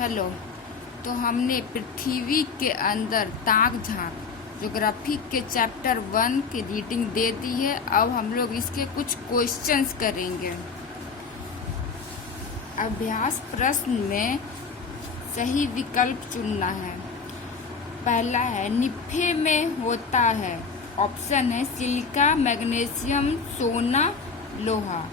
Hello. तो हमने पृथ्वी के अंदर ताक झांक ज्योग्राफी के चैप्टर 1 की रीडिंग दे दी है। अब हम लोग इसके कुछ क्वेश्चंस करेंगे। अभ्यास प्रश्न में सही विकल्प चुनना है। पहला है निफ्फे में होता है। ऑप्शन है सिलिका, मैग्नीशियम, सोना, लोहा।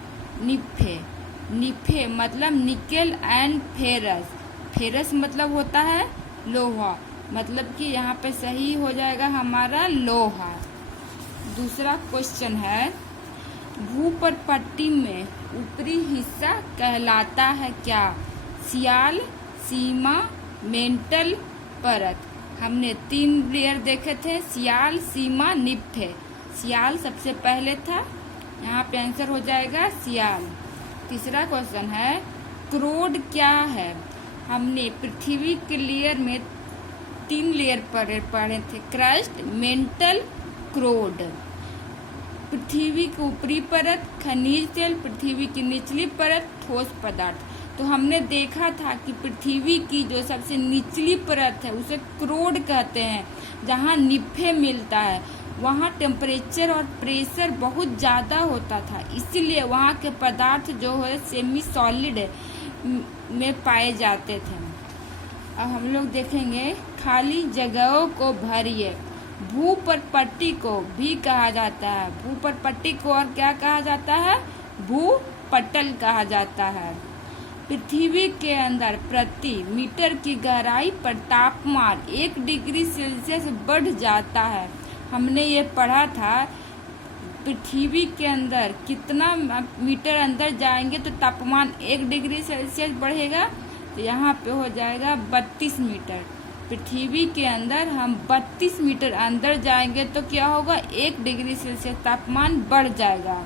निफ्फे मतलब निकेल एंड फेरस। फेरस मतलब होता है लोहा, मतलब कि यहाँ पे सही हो जाएगा हमारा लोहा। दूसरा क्वेश्चन है भूपटपट्टी में ऊपरी हिस्सा कहलाता है क्या? सियाल, सीमा, मेंटल, परत। हमने 3 लेयर देखे थे, सियाल, सीमा, निफ्फे। सियाल सबसे पहले था, यहाँ पे आंसर हो जाएगा सियाल। तीसरा क्वेश्चन है क्रोड क्या है? हमने पृथ्वी के लेयर में 3 लेयर पढ़े थे, क्रस्ट, मेंटल, क्रोड। पृथ्वी की ऊपरी परत खनिज तेल, पृथ्वी की निचली परत ठोस पदार्थ। तो हमने देखा था कि पृथ्वी की जो सबसे निचली परत है उसे क्रोड कहते हैं। जहाँ निफ्फे मिलता है वहाँ टेम्परेचर और प्रेशर बहुत ज़्यादा होता था, इसीलिए वहाँ के पदार्थ जो है सेमी सॉलिड में पाए जाते थे। अब हम लोग देखेंगे खाली जगहों को भरिए। भूपटपट्टी को भी कहा जाता है। भूपटपट्टी को और क्या कहा जाता है? भूपटल कहा जाता है। पृथ्वी के अंदर प्रति मीटर की गहराई पर तापमान 1 डिग्री सेल्सियस बढ़ जाता है। हमने ये पढ़ा था पृथ्वी के अंदर कितना मीटर अंदर जाएंगे तो तापमान 1 डिग्री सेल्सियस बढ़ेगा। तो यहाँ पे हो जाएगा 32 मीटर। पृथ्वी के अंदर हम 32 मीटर अंदर जाएंगे तो क्या होगा? 1 डिग्री सेल्सियस तापमान बढ़ जाएगा।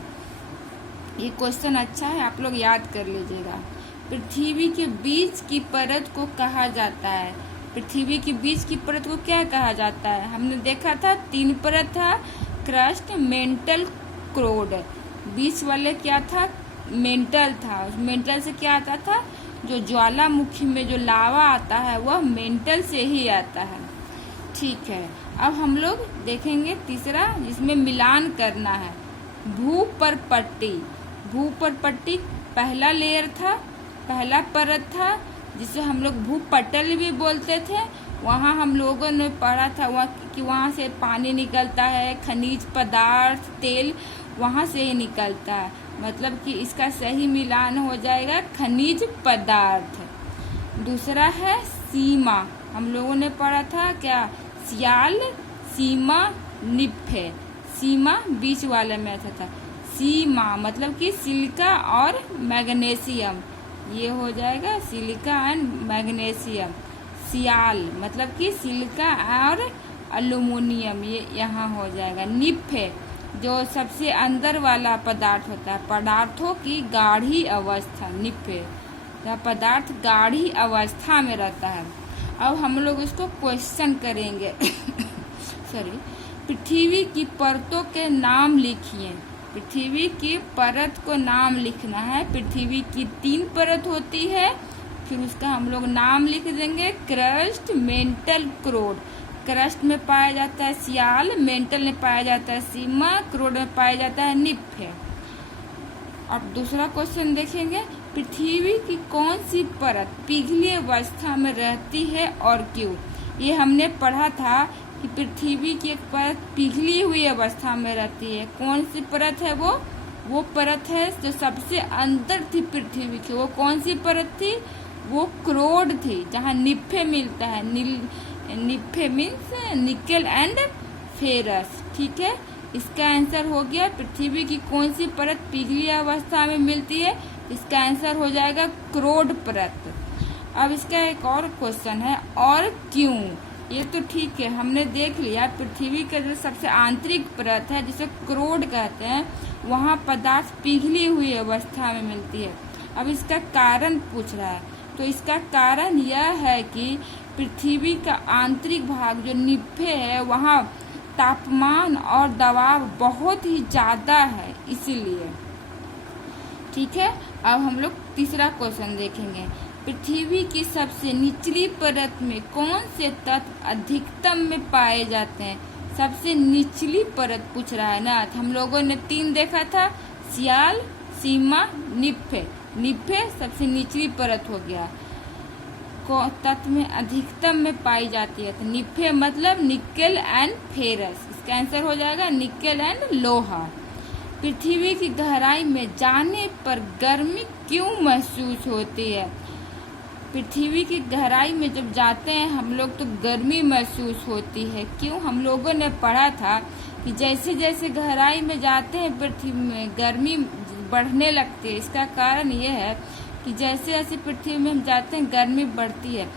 ये क्वेश्चन अच्छा है, आप लोग याद कर लीजिएगा। पृथ्वी के बीच की परत को कहा जाता है। पृथ्वी के बीच की परत को क्या कहा जाता है? हमने देखा था 3 परत था, क्रस्ट, मेंटल, क्रोड। बीच वाले क्या था? मेंटल था। मेंटल से क्या आता था? जो ज्वालामुखी में जो लावा आता है वह मेंटल से ही आता है। ठीक है, अब हम लोग देखेंगे तीसरा, जिसमें मिलान करना है। भूपटपट्टी। भूपटपट्टी पहला लेयर था, पहला परत था, जिसे हम लोग भूपटल भी बोलते थे। वहाँ हम लोगों ने पढ़ा था कि वहाँ से पानी निकलता है, खनिज पदार्थ, तेल वहाँ से ही निकलता है, मतलब कि इसका सही मिलान हो जाएगा खनिज पदार्थ। दूसरा है सीमा। हम लोगों ने पढ़ा था क्या? सियाल, सीमा, निफ्फे। सीमा बीच वाले में था। सीमा मतलब कि सिलिका और मैग्नीशियम, ये हो जाएगा सिलिका एंड मैग्नीशियम। सियाल मतलब कि सिलिका और एल्युमिनियम, ये यहाँ हो जाएगा। निफ्फे जो सबसे अंदर वाला पदार्थ होता है, पदार्थों की गाढ़ी अवस्था। निफ्फे यह पदार्थ गाढ़ी अवस्था में रहता है। अब हम लोग इसको क्वेश्चन करेंगे। सॉरी, पृथ्वी की परतों के नाम लिखिए। पृथ्वी की परत को नाम लिखना है। पृथ्वी की 3 परत होती है, फिर उसका हम लोग नाम लिख देंगे, क्रस्ट, मेंटल, क्रोड। क्रस्ट में पाया जाता है सियाल, मेंटल में पाया जाता है सीमा, क्रोड में पाया जाता है निफ्फे। अब दूसरा क्वेश्चन देखेंगे, पृथ्वी की कौन सी परत पिघली अवस्था में रहती है और क्यों? ये हमने पढ़ा था कि पृथ्वी की एक परत पिघली हुई अवस्था में रहती है। कौन सी परत है वो परत है जो सबसे अंदर थी पृथ्वी की। वो कौन सी परत थी? वो क्रोड थी, जहाँ निफ्फे मिलता है। निफ्फे मीन्स निकेल एंड फेरस। ठीक है, इसका आंसर हो गया पृथ्वी की कौन सी परत पिघली अवस्था में मिलती है। इसका आंसर हो जाएगा क्रोड परत। अब इसका एक और क्वेश्चन है, और क्यों? ये तो ठीक है, हमने देख लिया पृथ्वी का जो सबसे आंतरिक परत है जिसे क्रोड कहते हैं, वहाँ पदार्थ पिघली हुई अवस्था में मिलती है। अब इसका कारण पूछ रहा है, तो इसका कारण यह है कि पृथ्वी का आंतरिक भाग जो निफ्फे है वहाँ तापमान और दबाव बहुत ही ज़्यादा है, इसीलिए। ठीक है, अब हम लोग तीसरा क्वेश्चन देखेंगे। पृथ्वी की सबसे निचली परत में कौन से तत्व अधिकतम में पाए जाते हैं? सबसे निचली परत पूछ रहा है ना, तो हम लोगों ने 3 देखा था, सियाल, सीमा, निप्फे। निप्फे सबसे निचली परत हो गया, तत्व में अधिकतम में पाई जाती है, तो निप्फे मतलब निकेल एंड फेरस। इसका आंसर हो जाएगा निकेल एंड लोहा। पृथ्वी की गहराई में जाने पर गर्मी क्यों महसूस होती है? पृथ्वी की गहराई में जब जाते हैं हम लोग तो गर्मी महसूस होती है। क्यों? हम लोगों ने पढ़ा था कि जैसे जैसे गहराई में जाते हैं पृथ्वी में गर्मी बढ़ने लगती है। इसका कारण यह है कि जैसे जैसे पृथ्वी में हम जाते हैं गर्मी बढ़ती है।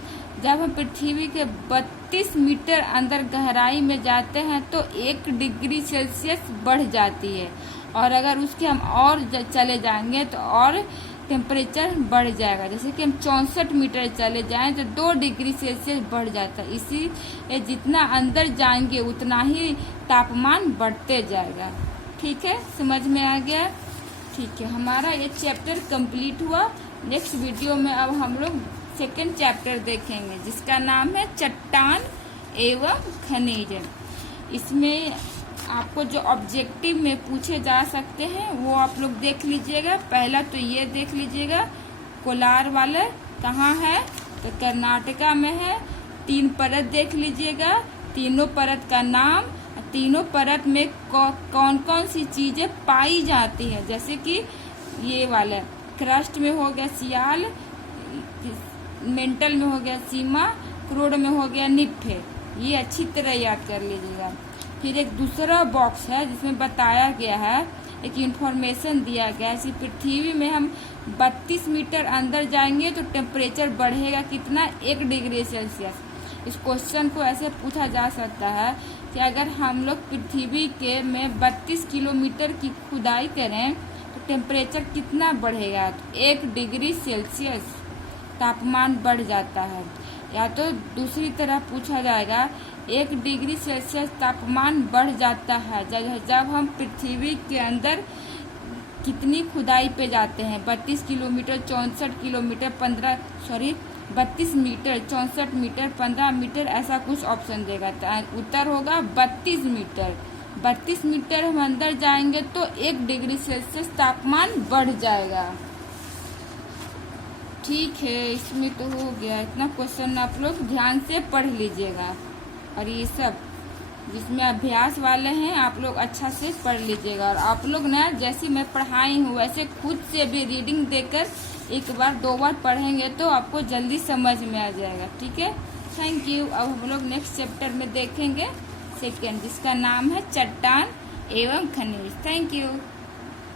जब हम पृथ्वी के 32 मीटर अंदर गहराई में जाते हैं तो 1 डिग्री सेल्सियस बढ़ जाती है, और अगर उसके हम और चले जाएंगे तो और टेम्परेचर बढ़ जाएगा। जैसे कि हम 64 मीटर चले जाएं तो 2 डिग्री सेल्सियस बढ़ जाता है। इसी जितना अंदर जाएंगे उतना ही तापमान बढ़ते जाएगा। ठीक है, समझ में आ गया? ठीक है, हमारा ये चैप्टर कंप्लीट हुआ। नेक्स्ट वीडियो में अब हम लोग सेकेंड चैप्टर देखेंगे जिसका नाम है चट्टान एवं खनिज। इसमें आपको जो ऑब्जेक्टिव में पूछे जा सकते हैं वो आप लोग देख लीजिएगा। पहला तो ये देख लीजिएगा, कोलार वाले कहाँ है? तो कर्नाटका में है। 3 परत देख लीजिएगा, तीनों परत का नाम, तीनों परत में कौन कौन सी चीजें पाई जाती हैं। जैसे कि ये वाला क्रस्ट में हो गया सियाल, मेंटल में हो गया सीमा, क्रोड में हो गया निप्फे। ये अच्छी तरह याद कर लीजिएगा। फिर एक दूसरा बॉक्स है जिसमें बताया गया है, एक इंफॉर्मेशन दिया गया है कि पृथ्वी में हम 32 मीटर अंदर जाएंगे तो टेम्परेचर बढ़ेगा कितना? 1 डिग्री सेल्सियस। इस क्वेश्चन को ऐसे पूछा जा सकता है कि अगर हम लोग पृथ्वी के में 32 किलोमीटर की खुदाई करें तो टेम्परेचर कितना बढ़ेगा? तो 1 डिग्री सेल्सियस तापमान बढ़ जाता है। या तो दूसरी तरह पूछा जाएगा, 1 डिग्री सेल्सियस तापमान बढ़ जाता है जब हम पृथ्वी के अंदर कितनी खुदाई पे जाते हैं? 32 kilometre, 64 kilometre, 32 metre, 64 metre, 15 metre, ऐसा कुछ ऑप्शन देगा। तो उत्तर होगा 32 मीटर। 32 मीटर हम अंदर जाएंगे तो 1 डिग्री सेल्सियस तापमान बढ़ जाएगा। ठीक है, इसमें तो हो गया। इतना क्वेश्चन आप लोग ध्यान से पढ़ लीजिएगा, और ये सब जिसमें अभ्यास वाले हैं आप लोग अच्छा से पढ़ लीजिएगा। और आप लोग ना जैसे मैं पढ़ाई हूँ वैसे खुद से भी रीडिंग देकर 1 बार 2 बार पढ़ेंगे तो आपको जल्दी समझ में आ जाएगा। ठीक है, थैंक यू। अब हम लोग नेक्स्ट चैप्टर में देखेंगे सेकेंड, जिसका नाम है चट्टान एवं खनिज। Thank you.